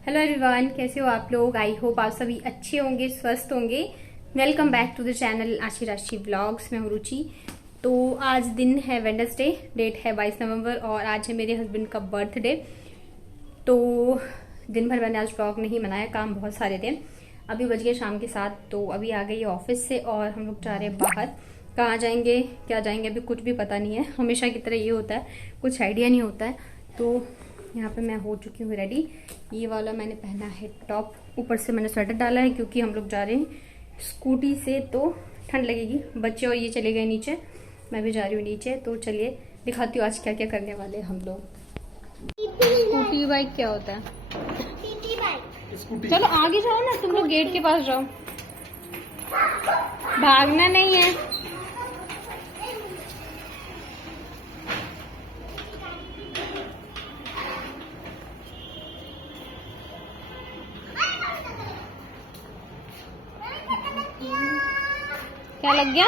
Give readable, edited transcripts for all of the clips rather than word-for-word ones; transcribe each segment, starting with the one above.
Hello everyone, कैसे हो आप लोग। आई होप आप सभी अच्छे होंगे, स्वस्थ होंगे। Welcome back to the channel Aashi Rashi vlogs. मैं हूं रुचि। तो आज दिन है वेडनेसडे, डेट है 22 नवंबर और आज है मेरे हस्बैंड का बर्थडे। तो दिन भर मैंने आज व्लॉग नहीं बनाया, काम बहुत सारे थे। अभी बज गए शाम के 7, तो अभी आ गई ऑफिस से और हम लोग जा रहे हैं बाहर। कहाँ जाएंगे, क्या जाएंगे, अभी कुछ भी पता नहीं है। हमेशा की तरह ये होता है, कुछ आइडिया नहीं होता है। तो यहाँ पे मैं हो चुकी हूँ रेडी। ये वाला मैंने पहना है टॉप, ऊपर से मैंने स्वेटर डाला है क्योंकि हम लोग जा रहे हैं स्कूटी से, तो ठंड लगेगी। बच्चे और ये चले गए नीचे, मैं भी जा रही हूँ नीचे। तो चलिए दिखाती हूँ आज क्या क्या करने वाले हैं हम लोग। स्कूटी बाइक क्या होता है? चलो आगे जाओ ना, तुम लोग गेट के पास जाओ, भागना नहीं है। क्या लग गया?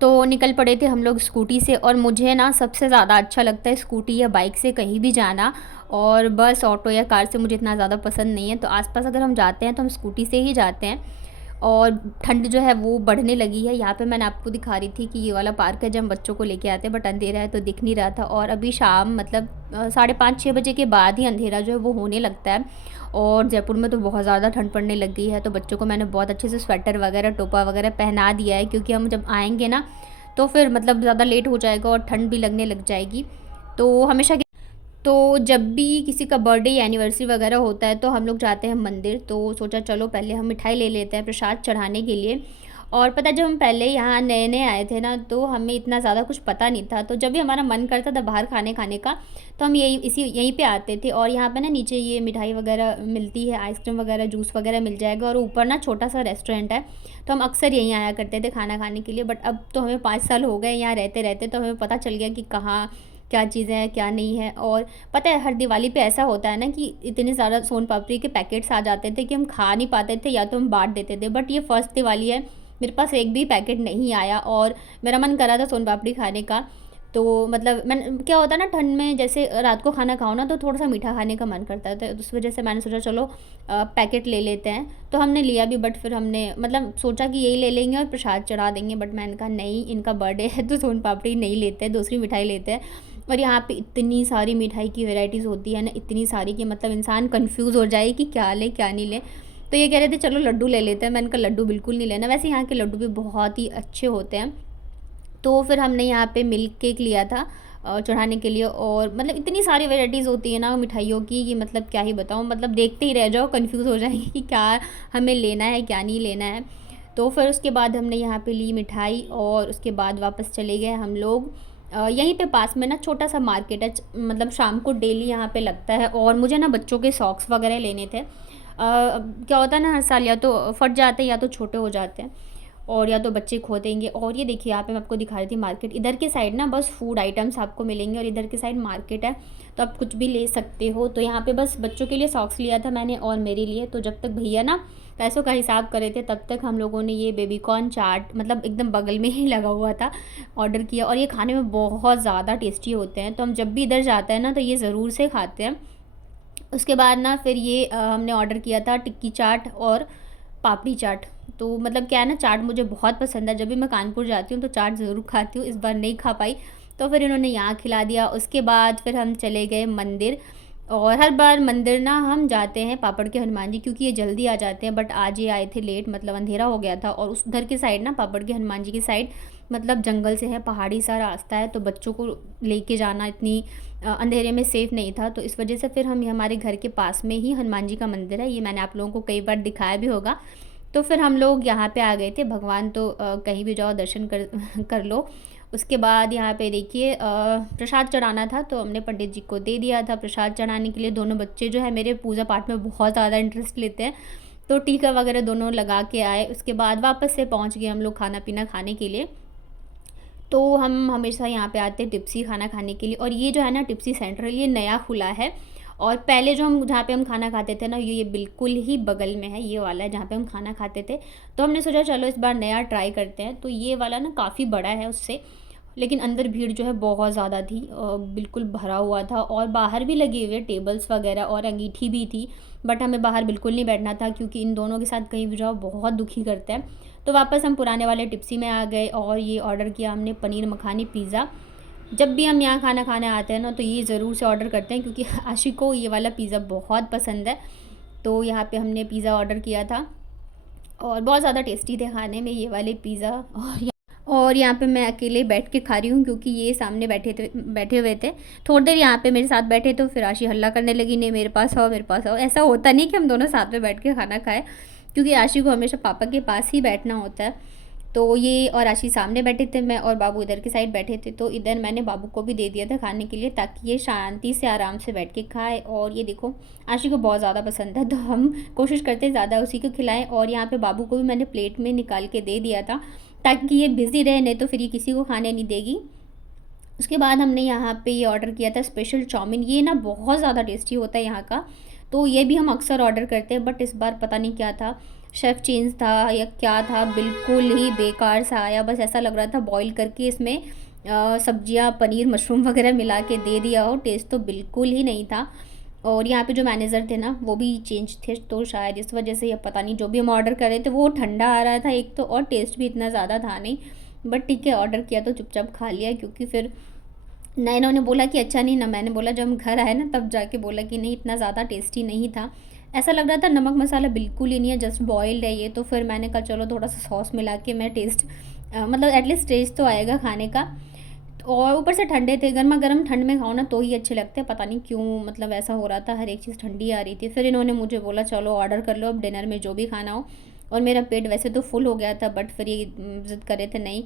तो निकल पड़े थे हम लोग स्कूटी से। और मुझे ना सबसे ज़्यादा अच्छा लगता है स्कूटी या बाइक से कहीं भी जाना, और बस ऑटो या कार से मुझे इतना ज़्यादा पसंद नहीं है। तो आसपास अगर हम जाते हैं तो हम स्कूटी से ही जाते हैं। और ठंड जो है वो बढ़ने लगी है। यहाँ पे मैंने आपको दिखा रही थी कि ये वाला पार्क है जब हम बच्चों को लेके आते हैं, बट अंधेरा है तो दिख नहीं रहा था। और अभी शाम मतलब 5:30-6 बजे के बाद ही अंधेरा जो है वो होने लगता है। और जयपुर में तो बहुत ज़्यादा ठंड पड़ने लग गई है। तो बच्चों को मैंने बहुत अच्छे से स्वेटर वगैरह, टोपा वगैरह पहना दिया है, क्योंकि हम जब आएंगे ना तो फिर मतलब ज़्यादा लेट हो जाएगा और ठंड भी लगने लग जाएगी। तो हमेशा तो जब भी किसी का बर्थडे या एनिवर्सरी वगैरह होता है तो हम लोग जाते हैं मंदिर। तो सोचा चलो पहले हम मिठाई ले लेते हैं प्रसाद चढ़ाने के लिए। और पता है, जब हम पहले यहाँ नए नए आए थे ना तो हमें इतना ज़्यादा कुछ पता नहीं था। तो जब भी हमारा मन करता था बाहर खाने खाने का तो हम यहीं पे आते थे। और यहाँ पे ना नीचे ये मिठाई वगैरह मिलती है, आइसक्रीम वगैरह, जूस वगैरह मिल जाएगा। और ऊपर ना छोटा सा रेस्टोरेंट है, तो हम अक्सर यहीं आया करते थे खाना खाने के लिए। बट अब तो हमें 5 साल हो गए यहाँ रहते रहते, तो हमें पता चल गया कि कहाँ क्या चीज़ें हैं क्या नहीं है। और पता है, हर दिवाली पे ऐसा होता है ना कि इतने ज़्यादा सोन पापड़ी के पैकेट्स आ जाते थे कि हम खा नहीं पाते थे, या तो हम बांट देते थे। बट ये फर्स्ट दिवाली है, मेरे पास एक भी पैकेट नहीं आया और मेरा मन कर रहा था सोन पापड़ी खाने का। तो मतलब मैं, क्या होता है ना ठंड में, जैसे रात को खाना खाओ ना तो थोड़ा सा मीठा खाने का मन करता है। तो उस वजह से मैंने सोचा चलो पैकेट ले लेते हैं। तो हमने लिया भी, बट फिर हमने मतलब सोचा कि यही ले लेंगे और प्रसाद चढ़ा देंगे। बट मैंने कहा नहीं, इनका बर्थडे है तो सोन पापड़ी नहीं लेते, दूसरी मिठाई लेते हैं। और यहाँ पे इतनी सारी मिठाई की वैरायटीज़ होती है ना, इतनी सारी कि मतलब इंसान कंफ्यूज हो जाए कि क्या ले क्या नहीं ले। तो ये कह रहे थे चलो लड्डू ले लेते हैं। मैंने कहा लड्डू बिल्कुल नहीं लेना, वैसे यहाँ के लड्डू भी बहुत ही अच्छे होते हैं। तो फिर हमने यहाँ पे मिल्क केक लिया था चढ़ाने के लिए। और मतलब इतनी सारी वैराइटीज़ होती है ना मिठाइयों की कि मतलब क्या ही बताऊँ, मतलब देखते ही रह जाओ, कंफ्यूज हो जाएंगे कि क्या हमें लेना है क्या नहीं लेना है। तो फिर उसके बाद हमने यहाँ पे ली मिठाई और उसके बाद वापस चले गए हम लोग। यहीं पे पास में ना छोटा सा मार्केट है, मतलब शाम को डेली यहाँ पे लगता है। और मुझे ना बच्चों के सॉक्स वगैरह लेने थे। क्या होता है ना, हर साल या तो फट जाते हैं या तो छोटे हो जाते हैं, और या तो बच्चे खो देंगे। और ये देखिए यहाँ पे मैं आपको दिखा रही थी मार्केट, इधर के साइड ना बस फूड आइटम्स आपको मिलेंगे और इधर के साइड मार्केट है, तो आप कुछ भी ले सकते हो। तो यहाँ पे बस बच्चों के लिए सॉक्स लिया था मैंने और मेरे लिए। तो जब तक भैया ना पैसों का हिसाब कर रहे थे तब तक हम लोगों ने ये बेबीकॉर्न चाट, मतलब एकदम बगल में ही लगा हुआ था, ऑर्डर किया। और ये खाने में बहुत ज़्यादा टेस्टी होते हैं, तो हम जब भी इधर जाते हैं ना तो ये ज़रूर से खाते हैं। उसके बाद ना फिर ये हमने ऑर्डर किया था टिक्की चाट और पापड़ी चाट। तो मतलब क्या है ना, चाट मुझे बहुत पसंद है, जब भी मैं कानपुर जाती हूँ तो चाट ज़रूर खाती हूँ। इस बार नहीं खा पाई तो फिर इन्होंने यहाँ खिला दिया। उसके बाद फिर हम चले गए मंदिर। और हर बार मंदिर ना हम जाते हैं पापड़ के हनुमान जी, क्योंकि ये जल्दी आ जाते हैं। बट आज ये आए थे लेट, मतलब अंधेरा हो गया था। और उस उधर की साइड ना, पापड़ के हनुमान जी की साइड, मतलब जंगल से है, पहाड़ी सा रास्ता है, तो बच्चों को लेके जाना इतनी अंधेरे में सेफ़ नहीं था। तो इस वजह से फिर हम, हमारे घर के पास में ही हनुमान जी का मंदिर है, ये मैंने आप लोगों को कई बार दिखाया भी होगा। तो फिर हम लोग यहाँ पे आ गए थे। भगवान तो कहीं भी जाओ दर्शन कर कर लो। उसके बाद यहाँ पे देखिए प्रसाद चढ़ाना था, तो हमने पंडित जी को दे दिया था प्रसाद चढ़ाने के लिए। दोनों बच्चे जो है मेरे पूजा पाठ में बहुत ज़्यादा इंटरेस्ट लेते हैं, तो टीका वगैरह दोनों लगा के आए। उसके बाद वापस से पहुँच गए हम लोग खाना पीना खाने के लिए। तो हम हमेशा यहाँ पे आते हैं टिप्सी खाना खाने के लिए। और ये जो है ना टिप्सी सेंट्रल, ये नया खुला है। और पहले जो हम, जहाँ पे हम खाना खाते थे ना, ये बिल्कुल ही बगल में है, ये वाला है जहाँ पे हम खाना खाते थे। तो हमने सोचा चलो इस बार नया ट्राई करते हैं। तो ये वाला ना काफ़ी बड़ा है उससे, लेकिन अंदर भीड़ जो है बहुत ज़्यादा थी, बिल्कुल भरा हुआ था और बाहर भी लगे हुए टेबल्स वगैरह और अंगीठी भी थी। बट हमें बाहर बिल्कुल नहीं बैठना था क्योंकि इन दोनों के साथ कहीं भी जाओ बहुत दुखी करते हैं। तो वापस हम पुराने वाले टिप्सी में आ गए और ये ऑर्डर किया हमने पनीर मखानी पिज़्ज़ा। जब भी हम यहाँ खाना खाने आते हैं ना तो ये ज़रूर से ऑर्डर करते हैं क्योंकि आशिक को ये वाला पिज़्ज़ा बहुत पसंद है। तो यहाँ पे हमने पिज़्ज़ा ऑर्डर किया था और बहुत ज़्यादा टेस्टी थे खाने में ये वाले पिज़्ज़ा। और यहाँ पे मैं अकेले बैठ के खा रही हूँ क्योंकि ये सामने बैठे हुए थे। थोड़ी देर यहाँ पे मेरे साथ बैठे तो फिर आशी हल्ला करने लगी, नहीं मेरे पास आओ मेरे पास आओ। ऐसा होता नहीं कि हम दोनों साथ में बैठ के खाना खाएं क्योंकि आशी को हमेशा पापा के पास ही बैठना होता है। तो ये और आशी सामने बैठे थे, मैं और बाबू इधर की साइड बैठे थे। तो इधर मैंने बाबू को भी दे दिया था खाने के लिए ताकि ये शांति से आराम से बैठ के खाए। और ये देखो आशी को बहुत ज़्यादा पसंद है तो हम कोशिश करते हैं ज़्यादा उसी को खिलाएं। और यहाँ पे बाबू को भी मैंने प्लेट में निकाल के दे दिया था ताकि ये बिज़ी रहे, नहीं तो फिर ये किसी को खाने नहीं देगी। उसके बाद हमने यहाँ पे ये ऑर्डर किया था स्पेशल चाउमीन। ये ना बहुत ज़्यादा टेस्टी होता है यहाँ का, तो ये भी हम अक्सर ऑर्डर करते हैं। बट इस बार पता नहीं क्या था, शेफ़ चेंज था या क्या था, बिल्कुल ही बेकार सा आया। बस ऐसा लग रहा था बॉईल करके इसमें सब्जियाँ पनीर मशरूम वगैरह मिला के दे दिया हो। टेस्ट तो बिल्कुल ही नहीं था। और यहाँ पे जो मैनेजर थे ना वो भी चेंज थे, तो शायद इस वजह से या पता नहीं, जो भी हम ऑर्डर कर रहे थे वो ठंडा आ रहा था एक तो, और टेस्ट भी इतना ज़्यादा था नहीं। बट ठीक है, ऑर्डर किया तो चुपचाप खा लिया क्योंकि फिर ना इन्होंने बोला कि अच्छा नहीं, ना मैंने बोला। जब हम घर आए ना तब जाके बोला कि नहीं इतना ज़्यादा टेस्टी नहीं था। ऐसा लग रहा था नमक मसाला बिल्कुल ही नहीं है, जस्ट बॉइल्ड है ये। तो फिर मैंने कहा चलो थोड़ा सा सॉस मिला के मैं टेस्ट मतलब एटलीस्ट टेस्ट तो आएगा खाने का। और ऊपर से ठंडे थे, गर्मा गर्म ठंड में खाओ ना तो ही अच्छे लगते हैं। पता नहीं क्यों मतलब ऐसा हो रहा था, हर एक चीज़ ठंडी आ रही थी। फिर इन्होंने मुझे बोला चलो ऑर्डर कर लो अब डिनर में जो भी खाना हो। और मेरा पेट वैसे तो फुल हो गया था बट फिर ये ज़िद कर रहे थे नहीं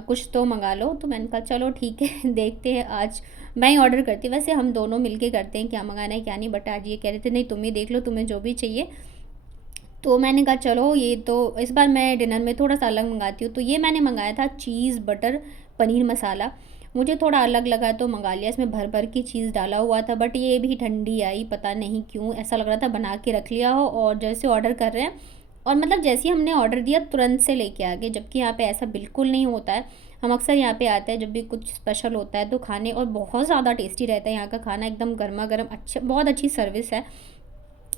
कुछ तो मंगा लो। तो मैंने कहा चलो ठीक है देखते हैं, आज मैं ही ऑर्डर करती। वैसे हम दोनों मिलके करते हैं क्या मंगाना है क्या नहीं, बट आज ये कह रहे थे नहीं तुम ही देख लो तुम्हें जो भी चाहिए। तो मैंने कहा चलो ये तो इस बार मैं डिनर में थोड़ा सा अलग मंगाती हूँ। तो ये मैंने मंगाया था चीज़ बटर पनीर मसाला। मुझे थोड़ा अलग लगा तो मंगा लिया, इसमें भर भर की चीज़ डाला हुआ था। बट ये भी ठंडी आई, पता नहीं क्यों ऐसा लग रहा था बना के रख लिया हो और जैसे ऑर्डर कर रहे हैं और मतलब जैसे ही हमने ऑर्डर दिया तुरंत से लेके आ गए। जबकि यहाँ पे ऐसा बिल्कुल नहीं होता है। हम अक्सर यहाँ पे आते हैं जब भी कुछ स्पेशल होता है तो खाने, और बहुत ज़्यादा टेस्टी रहता है यहाँ का खाना, एकदम गर्मा गर्म, अच्छा बहुत अच्छी सर्विस है।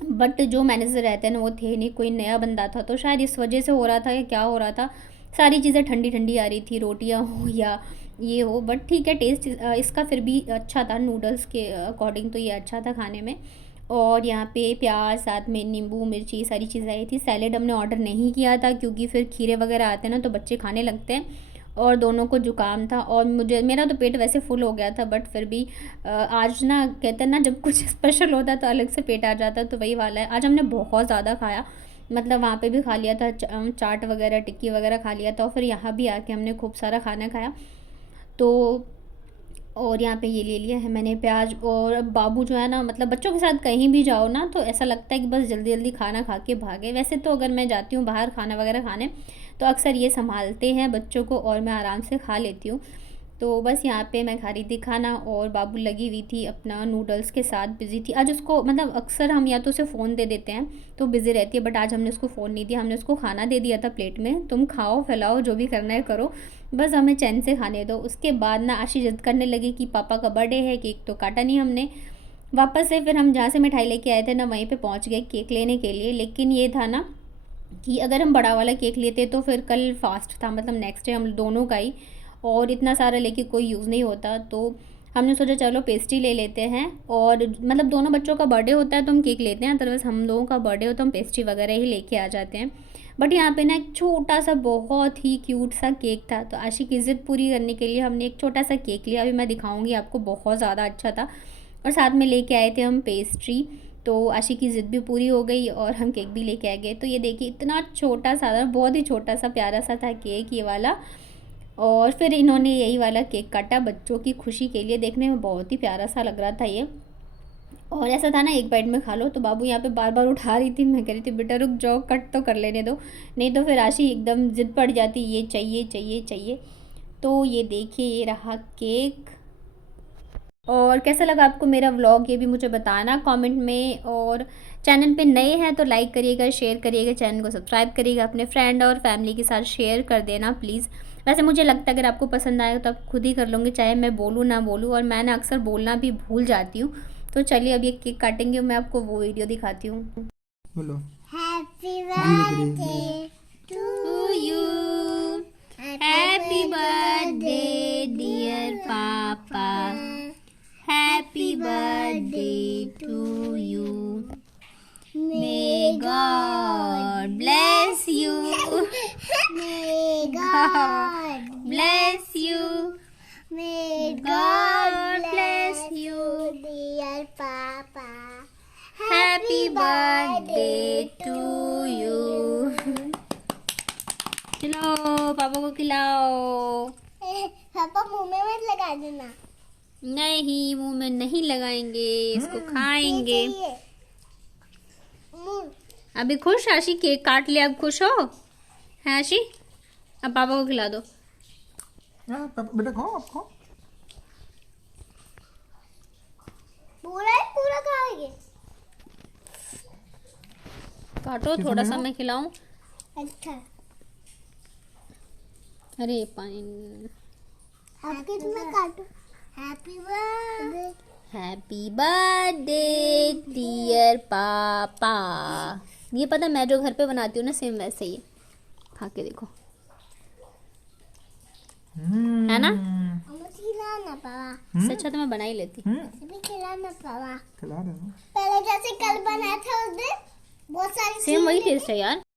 बट जो मैनेजर रहते हैं ना वो थे नहीं, कोई नया बंदा था तो शायद इस वजह से हो रहा था या क्या हो रहा था। सारी चीज़ें ठंडी ठंडी आ रही थी, रोटियां हो या ये हो। बट ठीक है, टेस्ट इसका फिर भी अच्छा था, नूडल्स के अकॉर्डिंग तो ये अच्छा था खाने में। और यहाँ पे प्याज साथ में नींबू मिर्ची ये सारी चीज़ें आई थी। सैलेड हमने ऑर्डर नहीं किया था क्योंकि फिर खीरे वगैरह आते हैं ना तो बच्चे खाने लगते हैं, और दोनों को जुकाम था और मेरा तो पेट वैसे फुल हो गया था। बट फिर भी आज ना कहते हैं ना जब कुछ स्पेशल होता है तो अलग से पेट आ जाता है, तो वही वाला है। आज हमने बहुत ज़्यादा खाया, मतलब वहाँ पे भी खा लिया था, चाट वगैरह टिक्की वगैरह खा लिया था, और फिर यहाँ भी आके हमने खूब सारा खाना खाया। तो और यहाँ पे ये ले लिया है मैंने प्याज। और अब बाबू जो है ना, मतलब बच्चों के साथ कहीं भी जाओ ना तो ऐसा लगता है कि बस जल्दी जल्दी खाना खा के भागे। वैसे तो अगर मैं जाती हूँ बाहर खाना वगैरह खाने तो अक्सर ये संभालते हैं बच्चों को और मैं आराम से खा लेती हूँ। तो बस यहाँ पे मैं खा रही थी खाना और बाबू लगी हुई थी अपना नूडल्स के साथ बिज़ी थी। आज उसको मतलब अक्सर हम या तो उसे फ़ोन दे देते हैं तो बिज़ी रहती है, बट आज हमने उसको फ़ोन नहीं दिया, हमने उसको खाना दे दिया था प्लेट में, तुम खाओ फैलाओ जो भी करना है करो, बस हमें चैन से खाने दो। उसके बाद ना आशी जिद करने लगी कि पापा का बर्थडे है, केक तो काटा नहीं हमने। वापस से फिर हम जहाँ से मिठाई लेके आए थे ना वहीं पे पहुँच गए केक लेने के लिए। लेकिन ये था ना कि अगर हम बड़ा वाला केक लेते तो फिर कल फास्ट था, मतलब नेक्स्ट डे हम दोनों का ही, और इतना सारा लेके कोई यूज़ नहीं होता। तो हमने सोचा चलो पेस्ट्री ले लेते हैं, और मतलब दोनों बच्चों का बर्थडे होता है तो हम केक लेते हैं, अदरवाइज़ हम लोगों का बर्थडे हो तो हम पेस्ट्री वगैरह ही लेके आ जाते हैं। बट यहाँ पे ना एक छोटा सा बहुत ही क्यूट सा केक था, तो आशी की ज़िद पूरी करने के लिए हमने एक छोटा सा केक लिया, अभी मैं दिखाऊंगी आपको, बहुत ज़्यादा अच्छा था। और साथ में लेके आए थे हम पेस्ट्री, तो आशी की ज़िद भी पूरी हो गई और हम केक भी लेके आ गए। तो ये देखिए इतना छोटा सा, बहुत ही छोटा सा प्यारा सा था केक ये वाला। और फिर इन्होंने यही वाला केक काटा बच्चों की खुशी के लिए, देखने में बहुत ही प्यारा सा लग रहा था ये। और ऐसा था ना एक बाइट में खा लो, तो बाबू यहाँ पे बार बार उठा रही थी, मैं कह रही थी बेटा रुक जाओ, कट तो कर लेने दो, नहीं तो फिर आशी एकदम ज़िद पड़ जाती, ये चाहिए चाहिए चाहिए। तो ये देखिए ये रहा केक। और कैसा लगा आपको मेरा व्लॉग ये भी मुझे बताना कमेंट में। और चैनल पे नए हैं तो लाइक करिएगा, शेयर करिएगा, चैनल को सब्सक्राइब करिएगा, अपने फ्रेंड और फैमिली के साथ शेयर कर देना प्लीज़। वैसे मुझे लगता है अगर आपको पसंद आएगा तो आप खुद ही कर लोगे, चाहे मैं बोलूँ ना बोलूँ, और मैं ना अक्सर बोलना भी भूल जाती हूँ। तो चलिए अब ये केक काटेंगे, मैं आपको वो वीडियो दिखाती हूँ। बोलो happy birthday to you, happy birthday dear papa, happy birthday to you, may God bless you, may God bless you, may God bless you, dear papa happy birthday to you. चलो पापा को खिलाओ। पापा मुंह में मत लगा देना। नहीं, मुंह में नहीं लगाएंगे, इसको खाएंगे। अभी खुश आशी, केक काट लिया, अब खुश हो? है आशी? अब पापा को खिला दो। बेटा खाओ, आप खाओ। पूरा खाओगे? काटो, थोड़ा सा मैं खिलाऊं। अच्छा अरे पानी। आपके तुम्हें काटो। Happy birthday, happy birthday dear papa. ये पता मैं जो घर पे बनाती हूँ ना, सेम वैसे ही है। खा के देखो, है ना? खिलाना पापा, इससे अच्छा तो मैं बना ही लेती। अभी खिलाना पापा। खिला रहे हो। पहले जैसे कल बनाया था उस दिन बहुत सारी सेम वही टेस्ट है यार।